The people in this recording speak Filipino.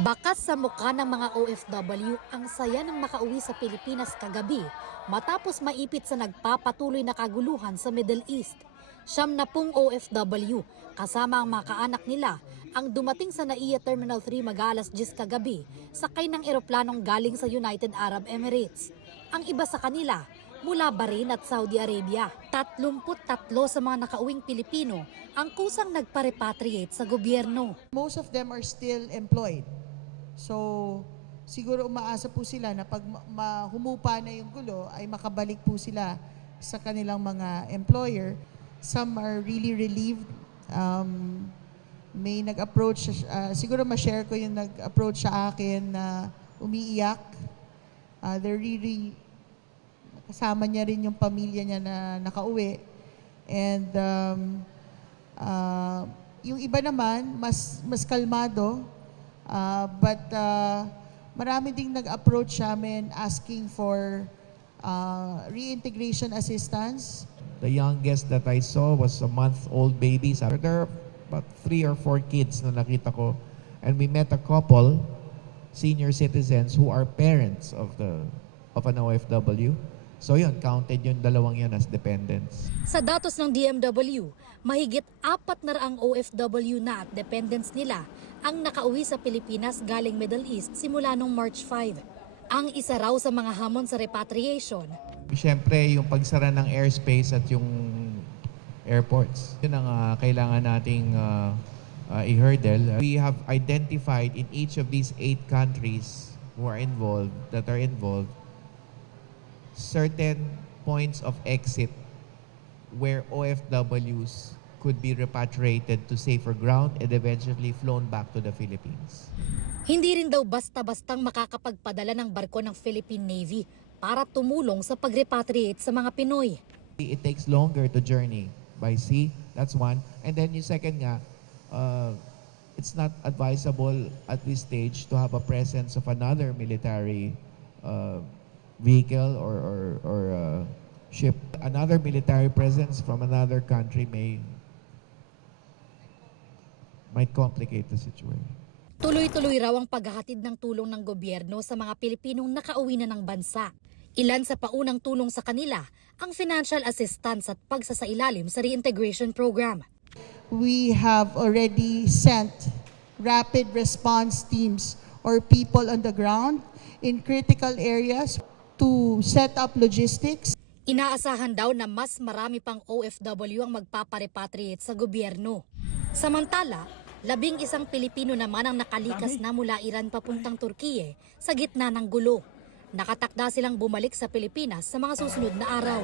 Bakas sa mukha ng mga OFW ang saya ng makauwi sa Pilipinas kagabi matapos maipit sa nagpapatuloy na kaguluhan sa Middle East. 70 OFW kasama ang mga kaanak nila ang dumating sa NAIA Terminal 3 mag-alas 10 kagabi sakay ng eroplanong galing sa United Arab Emirates. Ang iba sa kanila mula Bahrain at Saudi Arabia. 33 sa mga nakauwing Pilipino ang kusang nagpa-repatriate sa gobyerno. Most of them are still employed. So, siguro umaasa po sila na pag humupa na yung gulo ay makabalik po sila sa kanilang mga employer. Some are really relieved. May nag-approach, siguro ma-share ko yung nag-approach sa akin na umiiyak. They're really, kasama niya rin yung pamilya niya na nakauwi. And yung iba naman, mas kalmado. But marami ding nag-approach sa amin asking for reintegration assistance. The youngest that I saw was a month-old baby. There are about 3 or 4 kids na nakita ko. And we met a couple, senior citizens, who are parents of an OFW. So yun, counted yung dalawang yun as dependents. Sa datos ng DMW, mahigit 400 OFW na at dependents nila ang nakauwi sa Pilipinas galing Middle East simula noong March 5. Ang isa raw sa mga hamon sa repatriation. Siyempre, yung pagsara ng airspace at yung airports. Yun ang kailangan nating i-hurdle. We have identified in each of these 8 countries that are involved, certain points of exit where OFWs could be repatriated to safer ground and eventually flown back to the Philippines. Hindi rin daw basta-bastang makakapagpadala ng barko ng Philippine Navy para tumulong sa pag-repatriate sa mga Pinoy. It takes longer to journey by sea, that's one. And then yung second nga, it's not advisable at this stage to have a presence of another military vehicle or ship. Another military presence from another country might complicate the situation. Tuloy-tuloy raw ang paghahatid ng tulong ng gobyerno sa mga Pilipinong nakauwi na ng bansa. Ilan sa paunang tulong sa kanila ang financial assistance at pagsasailalim sa reintegration program. We have already sent rapid response teams or people on the ground in critical areas to set up logistics. Inaasahan daw na mas marami pang OFW ang magpaparepatriate sa gobyerno. Samantala, 11 Pilipino naman ang nakalikas na mula Iran papuntang Turkiye sa gitna ng gulo. Nakatakda silang bumalik sa Pilipinas sa mga susunod na araw.